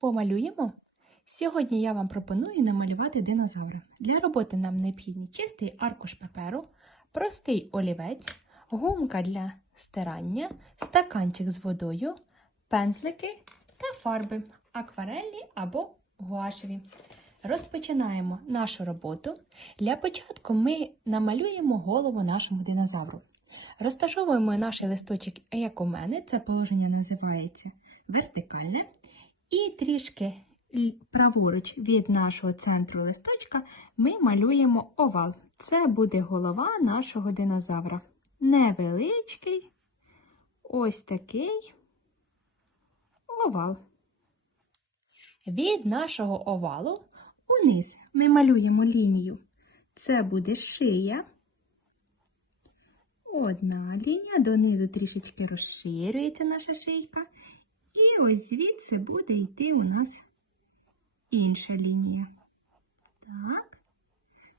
Помалюємо? Сьогодні я вам пропоную намалювати динозавра. Для роботи нам необхідні чистий аркуш паперу, простий олівець, гумка для стирання, стаканчик з водою, пензлики та фарби акварельні або гуашеві. Розпочинаємо нашу роботу. Для початку ми намалюємо голову нашому динозавру. Розташовуємо наш листочок, як у мене, це положення називається вертикальне. І трішки праворуч від нашого центру листочка ми малюємо овал. Це буде голова нашого динозавра. Невеличкий, ось такий овал. Від нашого овалу униз ми малюємо лінію. Це буде шия. Одна лінія, донизу трішечки розширюється наша шийка. І ось звідси буде йти у нас інша лінія. Так,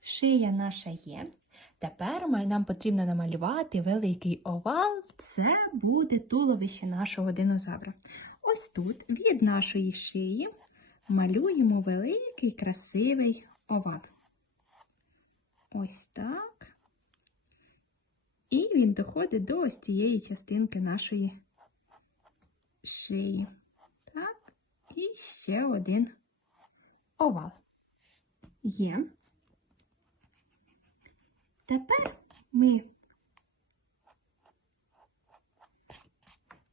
шия наша є. Тепер нам потрібно намалювати великий овал. Це буде туловище нашого динозавра. Ось тут від нашої шиї малюємо великий красивий овал. Ось так. І він доходить до ось цієї частинки нашої шиї. І ще один овал. Є. Тепер ми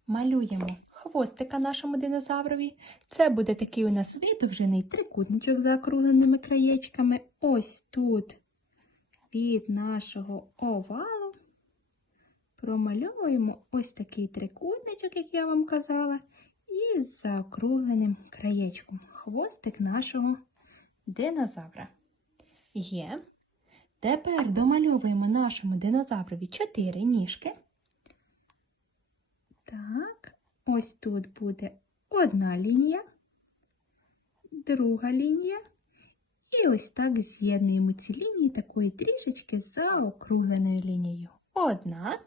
малюємо хвостика нашому динозаврові. Це буде такий у нас видовжений трикутничок за округленими краєчками. Ось тут від нашого овалу промальовуємо ось такий трикутничок, як я вам казала, і з заокругленим краєчком. Хвостик нашого динозавра. Є. Тепер домальовуємо нашому динозаврові чотири ніжки. Так, ось тут буде одна лінія, друга лінія. І ось так з'єднуємо ці лінії такої трішечки заокругленою лінією. Одна.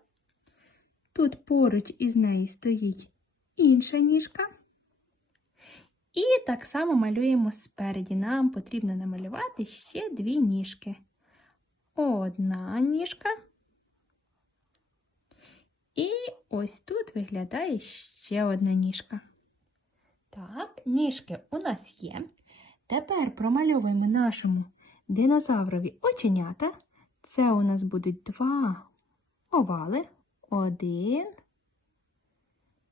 Тут поруч із нею стоїть інша ніжка. І так само малюємо спереді. Нам потрібно намалювати ще дві ніжки. Одна ніжка. І ось тут виглядає ще одна ніжка. Так, ніжки у нас є. Тепер промальовуємо нашому динозаврові оченята. Це у нас будуть два овали. Один,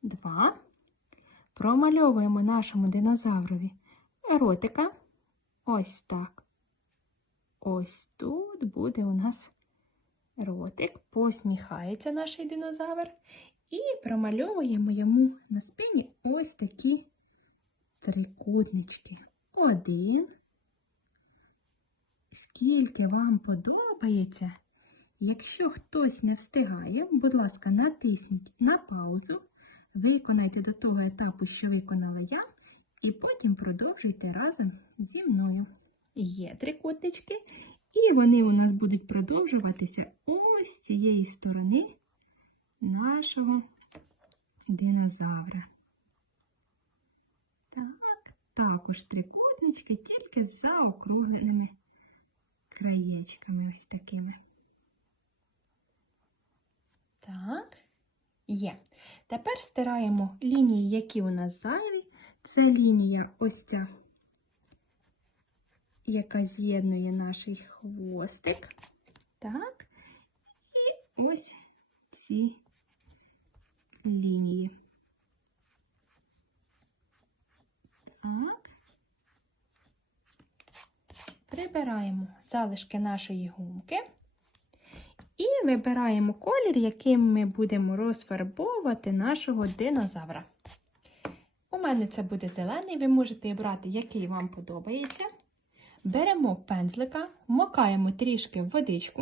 два. Промальовуємо нашому динозаврові ротика. Ось так. Ось тут буде у нас ротик. Посміхається наш динозавр. І промальовуємо йому на спині ось такі трикутнички. Один. Скільки вам подобається. Якщо хтось не встигає, будь ласка, натисніть на паузу, виконайте до того етапу, що виконала я, і потім продовжуйте разом зі мною. Є трикутнички, і вони у нас будуть продовжуватися ось з цієї сторони нашого динозавра. Так, також трикутнички, тільки з заокругленими краєчками ось такими. Так, є. Тепер стираємо лінії, які у нас зайві. Це лінія ось ця, яка з'єднує наш хвостик. Так, і ось ці лінії. Так. Прибираємо залишки нашої гумки. І вибираємо колір, яким ми будемо розфарбовувати нашого динозавра. У мене це буде зелений, ви можете обрати, який вам подобається. Беремо пензлика, вмокаємо трішки водичку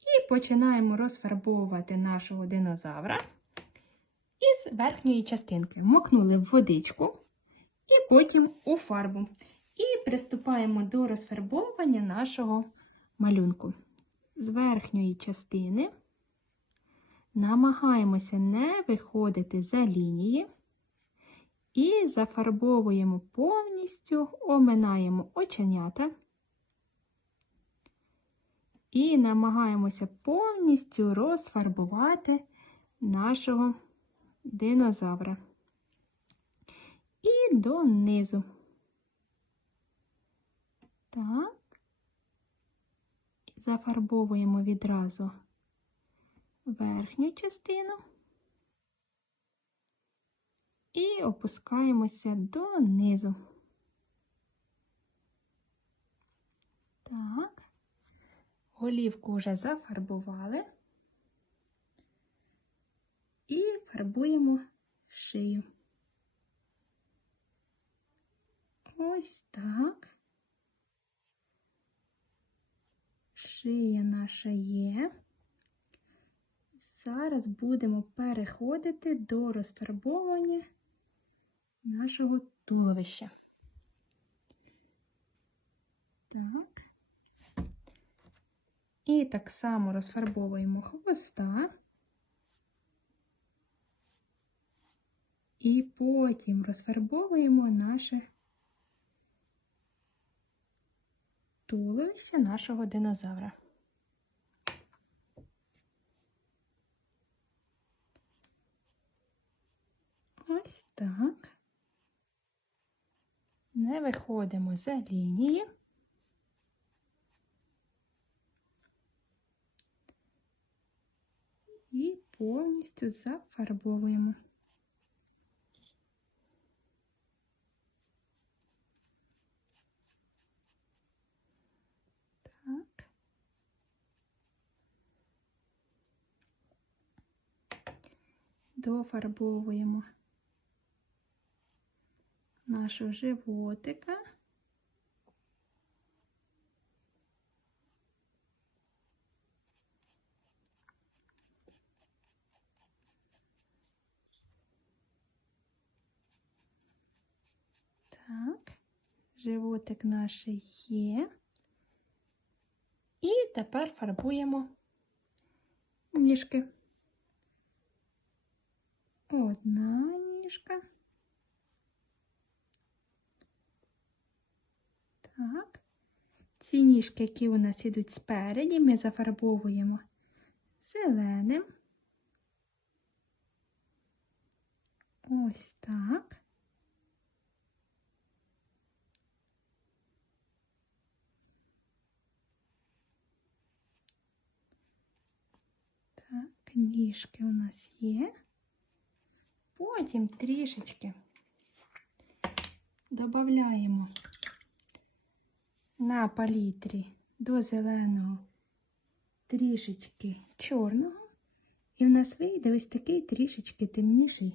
і починаємо розфарбовувати нашого динозавра із верхньої частинки. Вмокнули в водичку і потім у фарбу. І приступаємо до розфарбовування нашого малюнку з верхньої частини намагаємося не виходити за лінії І зафарбовуємо повністю, оминаємо оченята. І намагаємося повністю розфарбувати нашого динозавра. І донизу. Так. Зафарбовуємо відразу верхню частину і опускаємося донизу. Так, голівку вже зафарбували і фарбуємо шию. Ось так. Шия наша є. Зараз будемо переходити до розфарбовування нашого туловища. Так. І так само розфарбовуємо хвоста. І потім розфарбовуємо наше туловище нашого динозавра. Ось так. Не виходимо за лінії. І повністю зафарбовуємо. Так. Дофарбовуємо нашого животика. Так, животик наш є. І тепер фарбуємо ніжки. Одна ніжка. Так. Ці ніжки, які у нас ідуть спереді, ми зафарбовуємо зеленим. Ось так. Так, ніжки у нас є. Потім трішечки додаємо на палітрі до зеленого трішечки чорного, і в нас вийде ось такий трішечки темніший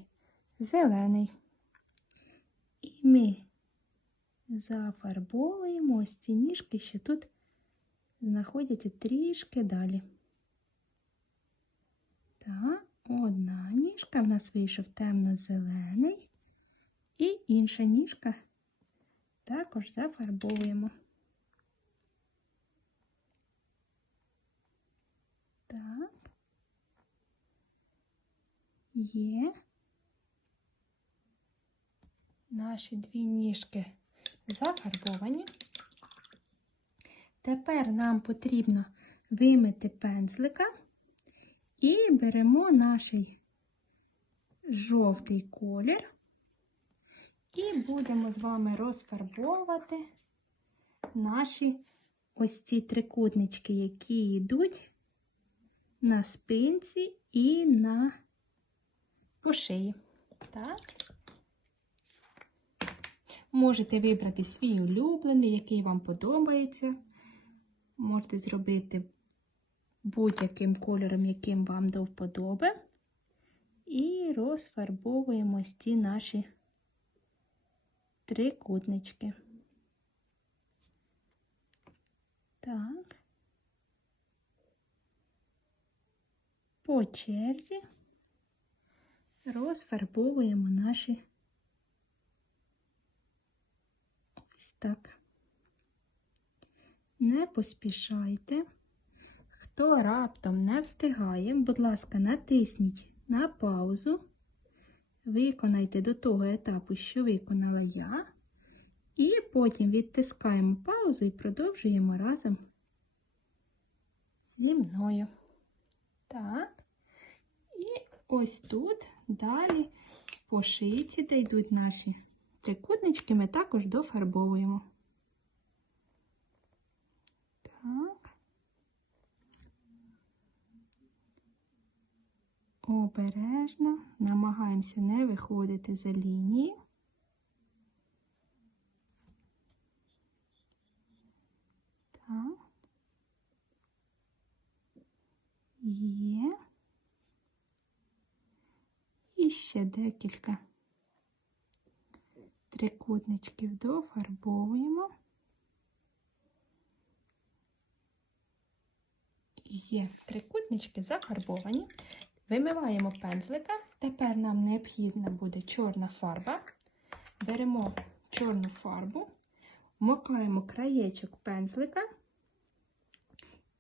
зелений. І ми зафарбовуємо ось ці ніжки, що тут знаходяться трішки далі. Так, одна ніжка в нас вийшов темно-зелений, і інша ніжка також зафарбовуємо. Так. Є наші дві ніжки зафарбовані. Тепер нам потрібно вимити пензлика і беремо наш жовтий колір і будемо з вами розфарбовувати наші ось ці трикутнички, які йдуть на спинці і на по шиї. Так. Можете вибрати свій улюблений, який вам подобається. Можете зробити будь-яким кольором, яким вам до вподоби. І розфарбовуємо ось ці наші трикутнички. Так. По черзі розфарбовуємо наші ось так. Не поспішайте. Хто раптом не встигає, будь ласка, натисніть на паузу, виконайте до того етапу, що виконала я. І потім відтискаємо паузу і продовжуємо разом зі мною. Так. І ось тут далі по шийці, де йдуть наші трикутнички, ми також дофарбовуємо. Так. Обережно намагаємося не виходити за лінії. Так. Є. І ще декілька трикутничків дофарбовуємо. Є трикутнички зафарбовані. Вимиваємо пензлика. Тепер нам необхідна буде чорна фарба. Беремо чорну фарбу, макаємо краєчок пензлика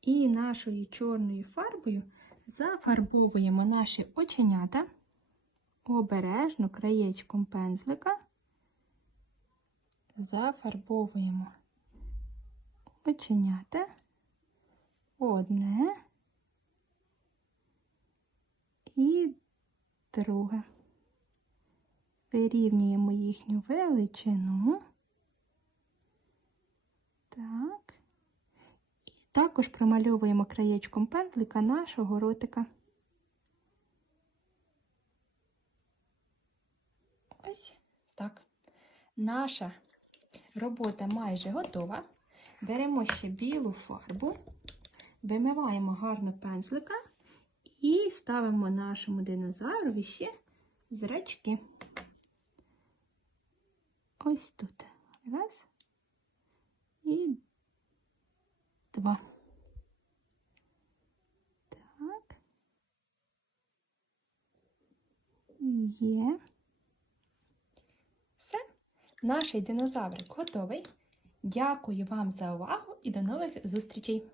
і нашою чорною фарбою зафарбовуємо наші оченята обережно краєчком пензлика. Зафарбовуємо оченята одне і друге. Вирівнюємо їхню величину. Так. І також промальовуємо краєчком пензлика нашого ротика. Ось так. Наша робота майже готова. Беремо ще білу фарбу, вимиваємо гарно пензлика і ставимо нашому динозаврові ще зрачки. Ось тут. Раз і два. Так. Є. Все. Наш динозаврик готовий. Дякую вам за увагу і до нових зустрічей!